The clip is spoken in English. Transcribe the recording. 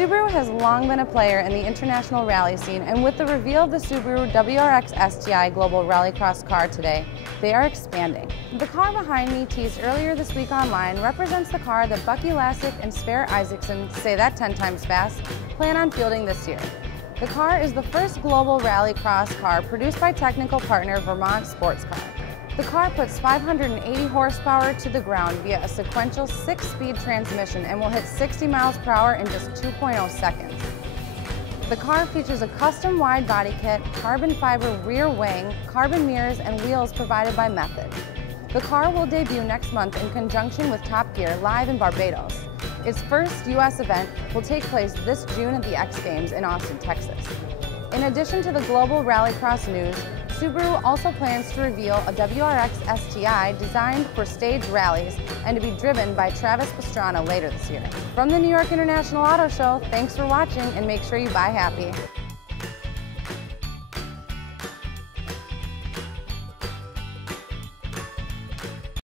Subaru has long been a player in the international rally scene, and with the reveal of the Subaru WRX STI Global Rallycross car today, they are expanding. The car behind me, teased earlier this week online, represents the car that Bucky Lasek and Sverre Isaacson, say that 10 times fast, plan on fielding this year. The car is the first global rallycross car produced by technical partner Vermont Sports Car. The car puts 580 horsepower to the ground via a sequential 6-speed transmission and will hit 60 miles per hour in just 2.0 seconds. The car features a custom wide body kit, carbon fiber rear wing, carbon mirrors, and wheels provided by Method. The car will debut next month in conjunction with Top Gear live in Barbados. Its first U.S. event will take place this June at the X Games in Austin, Texas. In addition to the global rallycross news, Subaru also plans to reveal a WRX STI designed for stage rallies and to be driven by Travis Pastrana later this year. From the New York International Auto Show, thanks for watching and make sure you buy happy.